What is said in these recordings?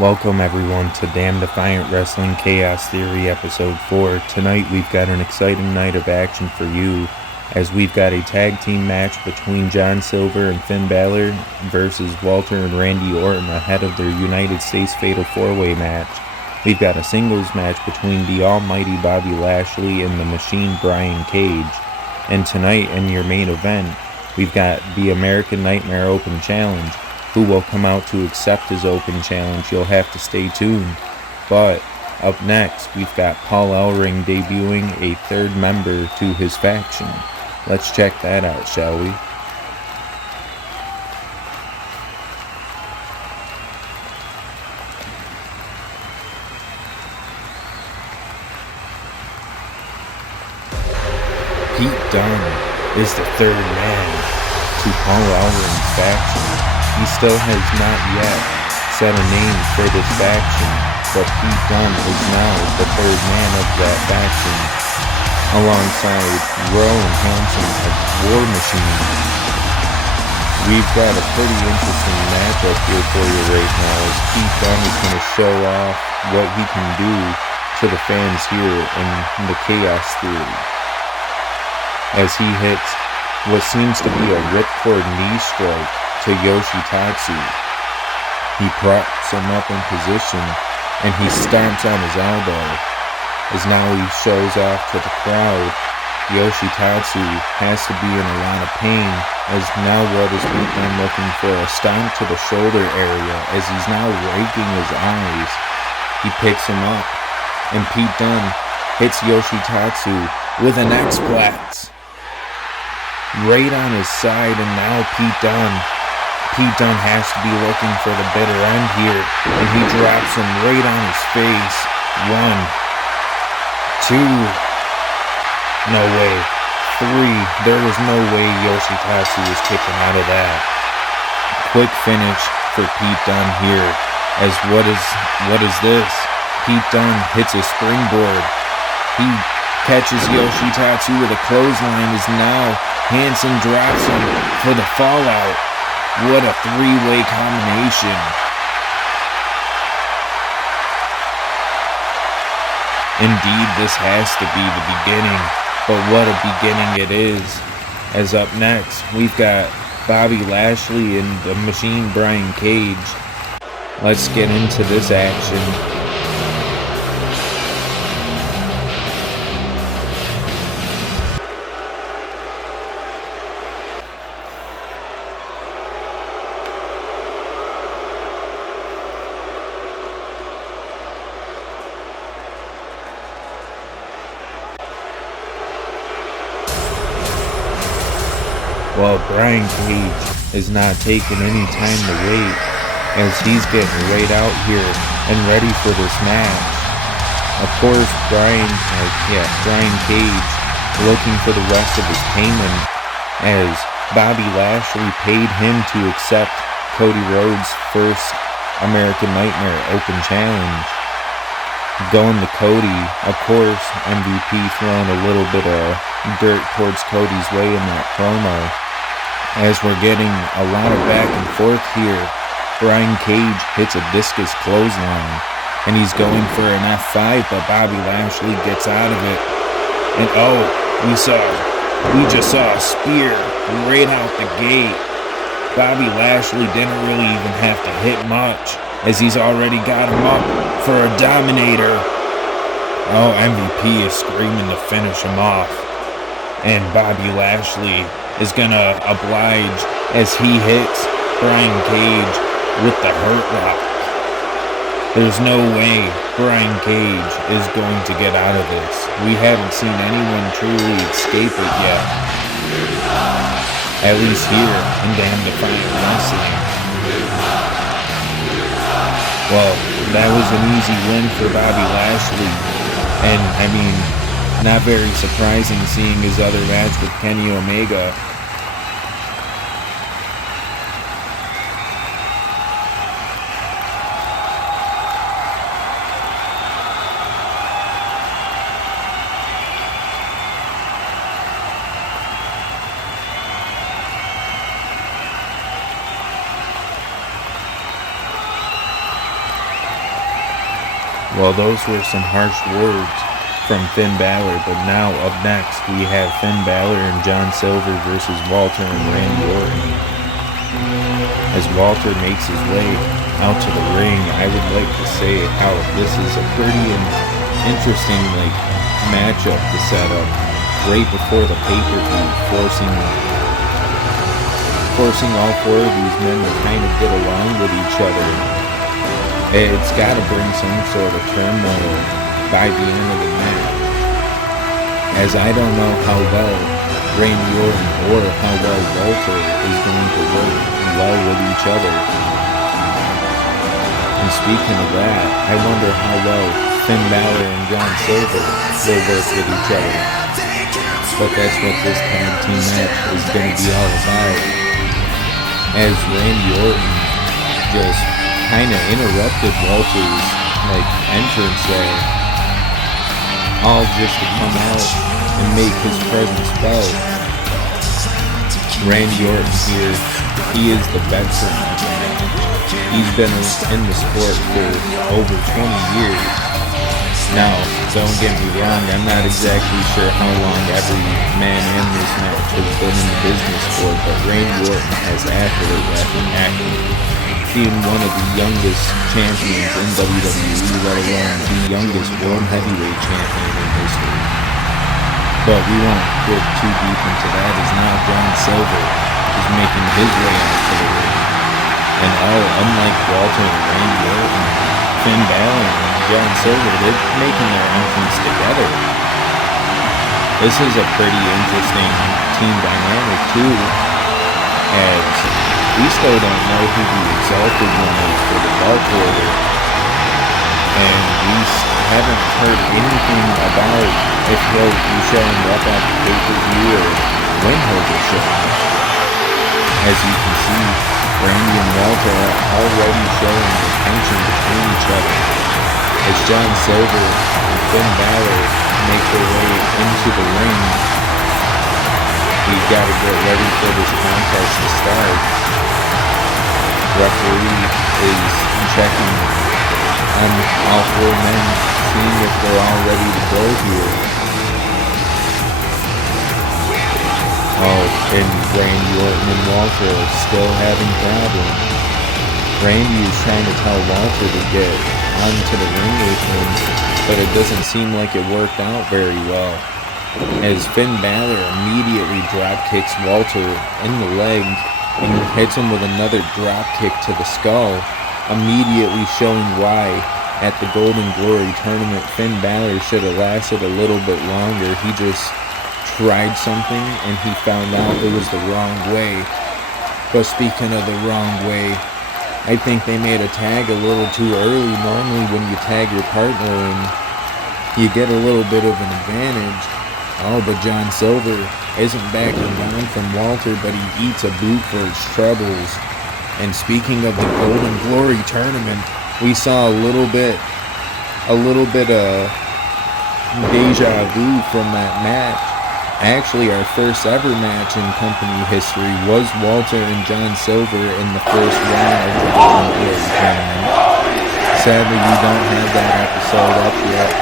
Welcome everyone to Damn Defiant Wrestling Chaos Theory Episode 4. Tonight we've got an exciting night of action for you, as we've got a tag team match between John Silver and Finn Balor versus Walter and Randy Orton ahead of their United States Fatal 4-Way match. We've got a singles match between the almighty Bobby Lashley and the Machine Brian Cage. And tonight in your main event, we've got the American Nightmare Open Challenge. Who will come out to accept his open challenge? You'll have to stay tuned. But up next, we've got Paul Ellering debuting a third member to his faction. Let's check that out, shall we? Pete Dunne is the third man to Paul Ellering's faction. He still has not yet set a name for this faction, but Pete Dunne is now the third man of that faction, alongside Rowan Hansen of War Machine. We've got a pretty interesting matchup here for you right now, as Pete Dunne is going to show off what he can do to the fans here in the Chaos Theory, as he hits what seems to be a ripcord knee strike to Yoshitatsu. He props him up in position and he stomps on his elbow, as now he shows off to the crowd. Yoshitatsu has to be in a lot of pain, as now what is Pete Dunne looking for? A stomp to the shoulder area, as he's now raking his eyes. He picks him up and Pete Dunne hits Yoshitatsu with an X-Plex right on his side, and now Pete Dunne has to be looking for the bitter end here, and he drops him right on his face. 1, 2, no way, 3, there was no way Yoshitatsu was kicking out of that. Quick finish for Pete Dunne here, as what is this? Pete Dunne hits a springboard. He catches Yoshitatsu with a clothesline, as now Hansen drops him for the fallout. What a three-way combination. Indeed, this has to be the beginning, but what a beginning it is. As up next, we've got Bobby Lashley and the Machine Brian Cage. Let's get into this action. Well, Brian Cage is not taking any time to wait, as he's getting right out here and ready for this match. Of course, Brian Cage looking for the rest of his payment, as Bobby Lashley paid him to accept Cody Rhodes' first American Nightmare Open Challenge. Going to Cody, of course, MVP throwing a little bit of dirt towards Cody's way in that promo. As we're getting a lot of back and forth here, Brian Cage hits a discus clothesline, and he's going for an F5, but Bobby Lashley gets out of it. And we just saw a spear right out the gate. Bobby Lashley didn't really even have to hit much, as he's already got him up for a Dominator. Oh, MVP is screaming to finish him off, and Bobby Lashley is gonna oblige as he hits Brian Cage with the Hurt Lock. There's no way Brian Cage is going to get out of this. We haven't seen anyone truly escape it yet, at least here in Damn Defiant Wrestling. Well, that was an easy win for Bobby Lashley, and I mean, not very surprising seeing his other match with Kenny Omega. Well, those were some harsh words from Finn Balor, but now up next we have Finn Balor and John Silver versus Walter and Randy Orton. As Walter makes his way out to the ring, I would like to say how this is a pretty interesting matchup to set up right before the pay-per-view, forcing all four of these men to kind of get along with each other. It's got to bring some sort of turmoil by the end of the match, as I don't know how well Randy Orton or how well Walter is going to work well with each other. And speaking of that, I wonder how well Finn Balor and John Silver will work with each other. But that's what this tag team match is going to be all about, as Randy Orton just kind of interrupted Walter's entrance there, all just to come out and make his presence felt. Randy Orton here, he is the veteran of the match. He's been in the sport for over 20 years. Now, don't get me wrong, I'm not exactly sure how long every man in this match has been in the business for, but Randy Orton has accolade after accolade, being one of the youngest champions in WWE, let alone the youngest world heavyweight champion in history. But we won't get too deep into that, as now John Silver is making his way out to the ring. And unlike Walter and Randy Orton, Finn Balor and John Silver, they're making their entrance together. This is a pretty interesting team dynamic too, as we still don't know who the Exalted One is for the Dark Order, and we haven't heard anything about if he'll be showing up at the pay-per-view or when he'll be showing up. As you can see, Randy and Walter are already showing the tension between each other, as John Silver and Finn Balor make their way into the ring. We've got to get ready for this contest to start. Referee is checking on all four men, seeing if they're all ready to go here. And Randy Orton and Walter are still having problems. Randy is trying to tell Walter to get onto the ring apron, but it doesn't seem like it worked out very well, as Finn Balor immediately drop kicks Walter in the leg and hits him with another drop kick to the skull, immediately showing why at the Golden Glory tournament Finn Balor should have lasted a little bit longer. He just tried something and he found out it was the wrong way. But speaking of the wrong way, I think they made a tag a little too early. Normally when you tag your partner in, you get a little bit of an advantage. But John Silver isn't backing down from Walter, but he eats a boot for his troubles. And speaking of the Golden Glory tournament, we saw a little bit of deja vu from that match. Actually, our first ever match in company history was Walter and John Silver in the first round of the Golden Glory tournament. Sadly, we don't have that episode up yet.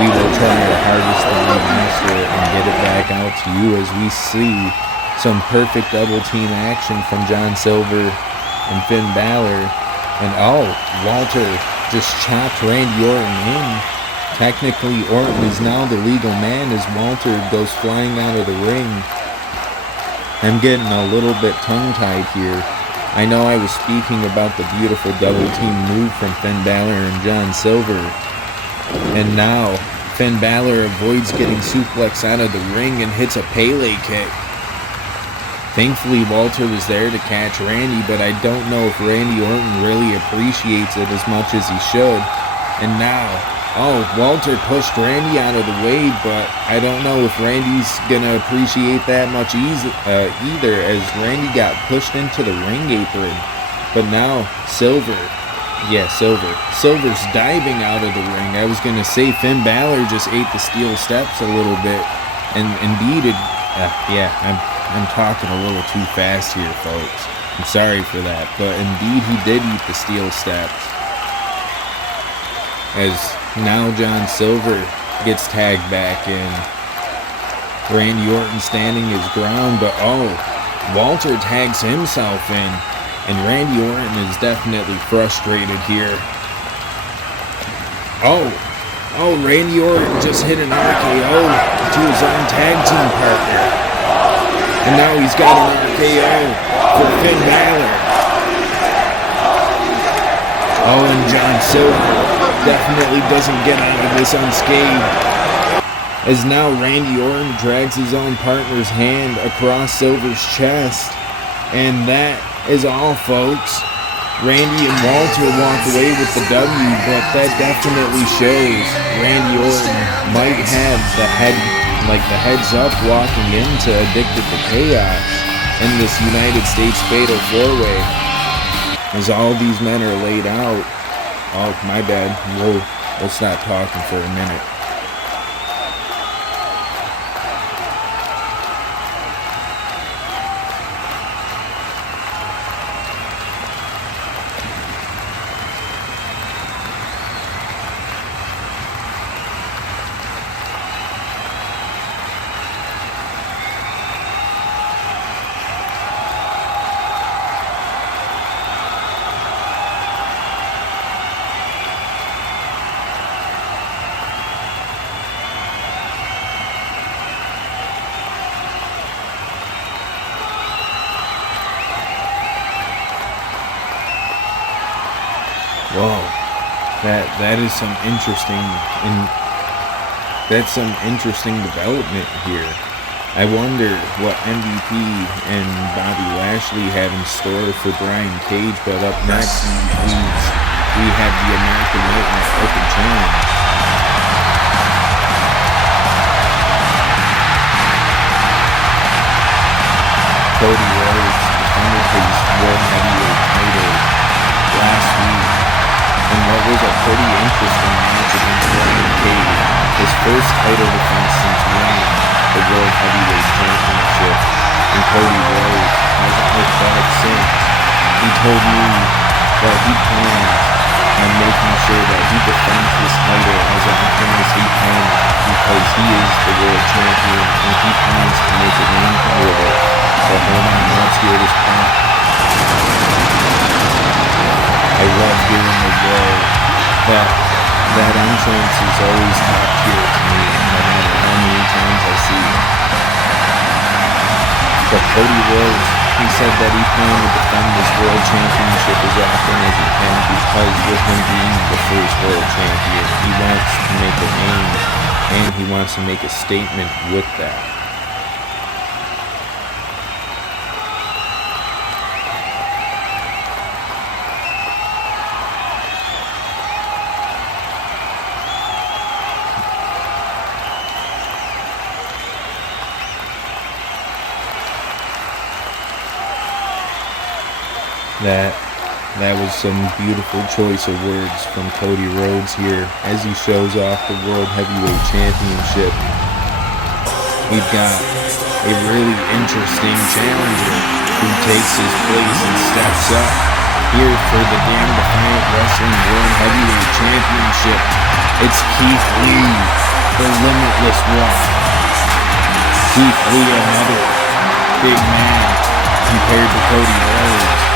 We will try our hardest to remaster it and get it back out to you, as we see some perfect double team action from John Silver and Finn Balor. And Walter just chopped Randy Orton in. Technically, Orton is now the legal man as Walter goes flying out of the ring. I'm getting a little bit tongue-tied here. I know I was speaking about the beautiful double team move from Finn Balor and John Silver. And now, Finn Balor avoids getting suplexed out of the ring and hits a Pele kick. Thankfully, Walter was there to catch Randy, but I don't know if Randy Orton really appreciates it as much as he should. And now, Walter pushed Randy out of the way, but I don't know if Randy's gonna appreciate that much either, as Randy got pushed into the ring apron. But now, Silver's diving out of the ring. I was gonna say Finn Balor just ate the steel steps a little bit, and indeed, I'm talking a little too fast here, folks. I'm sorry for that, but indeed he did eat the steel steps. As Now John Silver gets tagged back in. Randy Orton standing his ground, but Walter tags himself in, and Randy Orton is definitely frustrated here. Randy Orton just hit an RKO to his own tag team partner. And now he's got an RKO for Finn Balor. And John Silver definitely doesn't get out of this unscathed, as now Randy Orton drags his own partner's hand across Silver's chest. And that is all, folks. Randy and Walter walk away with the W, but that definitely shows Randy Orton might have the heads up walking into Addicted to Chaos in this United States Fatal 4-Way. As all these men are laid out. My bad. We'll stop talking for a minute. Whoa, that is some interesting development here. I wonder what MVP and Bobby Lashley have in store for Brian Cage, but up next we have the American Nightmare Open Challenge. Cody Rhodes defended his World Heavyweight title last week in what was a pretty interesting match against Brian Cage, his first title defense since winning the World Heavyweight Championship, and Cody Rhodes hasn't looked back since. He told me that he plans on making sure that he defends this title as often as he can, because he is the world champion and he plans to make a name for it. But hold on, let's hear this part. I love hearing the word. That entrance is always top tier to me, no matter how many times I see it. But Cody Rhodes, he said that he planned to defend this world championship as often as he can, because with him being the first world champion, he wants to make a name and he wants to make a statement with that. That was some beautiful choice of words from Cody Rhodes here as he shows off the World Heavyweight Championship. We've got a really interesting challenger who takes his place and steps up here for the damn Defiant Wrestling World Heavyweight Championship. It's Keith Lee, the Limitless One. Keith Lee, another big man compared to Cody Rhodes.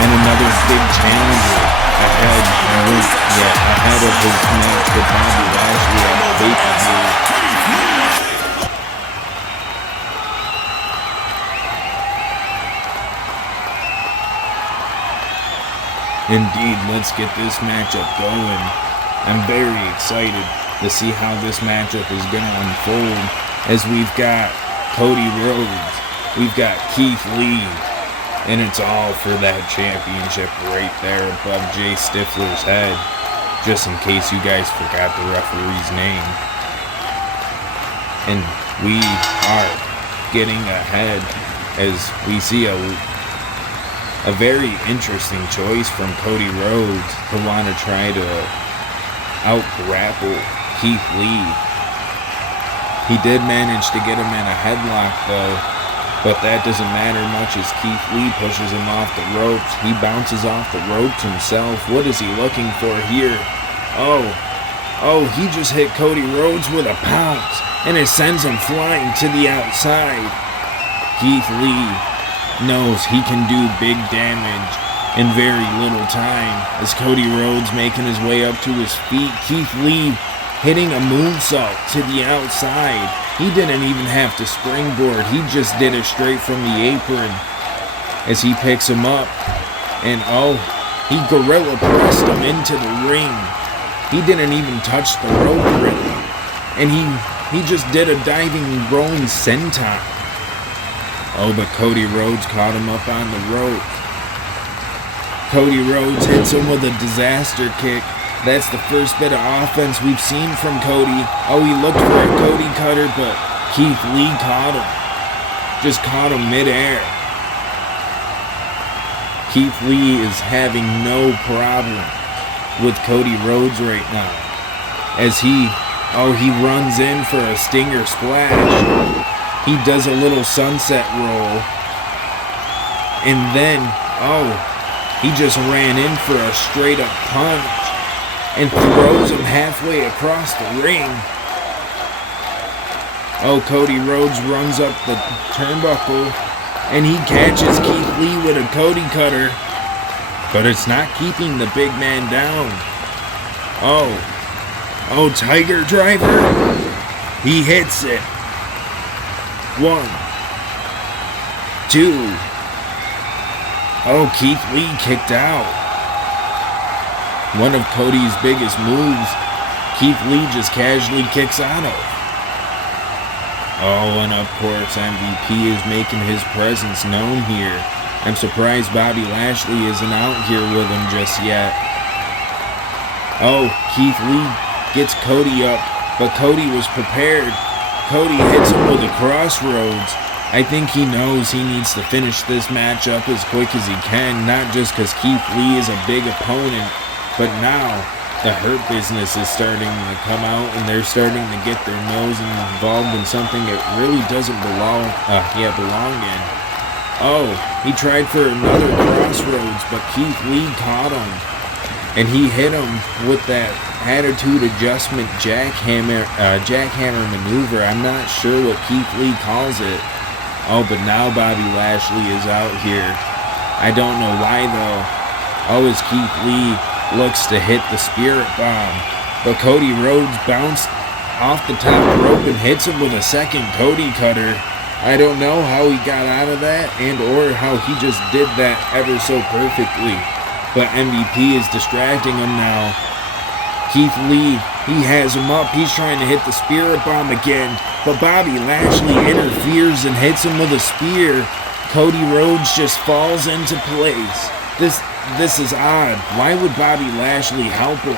And another big challenger ahead of his match with Bobby Lashley at the pay-per-view. Indeed, let's get this matchup going. I'm very excited to see how this matchup is going to unfold, as we've got Cody Rhodes, we've got Keith Lee, and it's all for that championship right there above Jay Stifler's head, just in case you guys forgot the referee's name. And we are getting ahead as we see a very interesting choice from Cody Rhodes to want to try to out-grapple Keith Lee. He did manage to get him in a headlock though, but that doesn't matter much as Keith Lee pushes him off the ropes. He bounces off the ropes himself. What is he looking for here? Oh, he just hit Cody Rhodes with a pounce, and it sends him flying to the outside. Keith Lee knows he can do big damage in very little time. As Cody Rhodes making his way up to his feet, Keith Lee hitting a moonsault to the outside. He didn't even have to springboard. He just did it straight from the apron. As he picks him up, and he gorilla pressed him into the ring. He didn't even touch the rope really. And he just did a diving rolling senton. Oh, but Cody Rhodes caught him up on the rope. Cody Rhodes hits him with a disaster kick. That's the first bit of offense we've seen from Cody. Oh, he looked for a Cody cutter, but Keith Lee caught him. Just caught him midair. Keith Lee is having no problem with Cody Rhodes right now. As he runs in for a stinger splash. He does a little sunset roll. And then, he just ran in for a straight up punch and throws him halfway across the ring. Oh, Cody Rhodes runs up the turnbuckle and he catches Keith Lee with a Cody cutter. But it's not keeping the big man down. Oh, Tiger Driver. He hits it. 1, 2. Oh, Keith Lee kicked out. One of Cody's biggest moves, Keith Lee just casually kicks out of. Oh, and of course MVP is making his presence known here. I'm surprised Bobby Lashley isn't out here with him just yet. Oh, Keith Lee gets Cody up, but Cody was prepared. Cody hits him with a crossroads. I think he knows he needs to finish this match up as quick as he can, not just because Keith Lee is a big opponent, but now the Hurt Business is starting to come out and they're starting to get their nose involved in something it really doesn't belong in. Oh, he tried for another crossroads, but Keith Lee caught him. And he hit him with that attitude adjustment jackhammer maneuver. I'm not sure what Keith Lee calls it. Oh, but now Bobby Lashley is out here. I don't know why though. Oh, as Keith Lee looks to hit the Spirit Bomb. But Cody Rhodes bounced off the top rope and hits him with a second Cody cutter. I don't know how he got out of that or how he just did that ever so perfectly. But MVP is distracting him now. Keith Lee, he has him up. He's trying to hit the Spirit Bomb again. But Bobby Lashley interferes and hits him with a spear. Cody Rhodes just falls into place. This is odd. Why would Bobby Lashley help him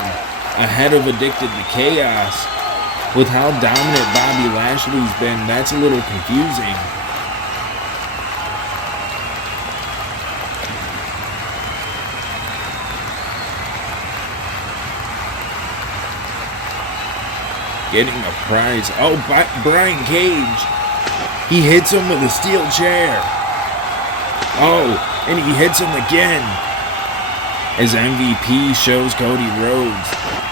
ahead of Addicted to Chaos? With how dominant Bobby Lashley's been, that's a little confusing. Getting a prize. Oh, Brian Cage. He hits him with a steel chair. Oh, and he hits him again. As MVP shows Cody Rhodes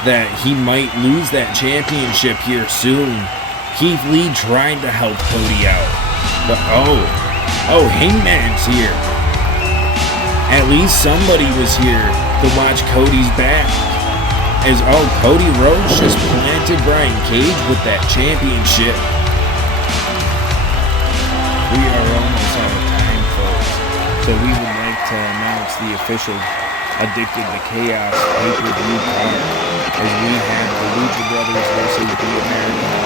that he might lose that championship here soon. Keith Lee trying to help Cody out. But Hangman's here. At least somebody was here to watch Cody's back. As Cody Rhodes just planted Brian Cage with that championship. We are almost out of time, folks. So we would like to announce the official Addicted to Chaos pay-per-view card, as we have the Lucha Brothers versus the American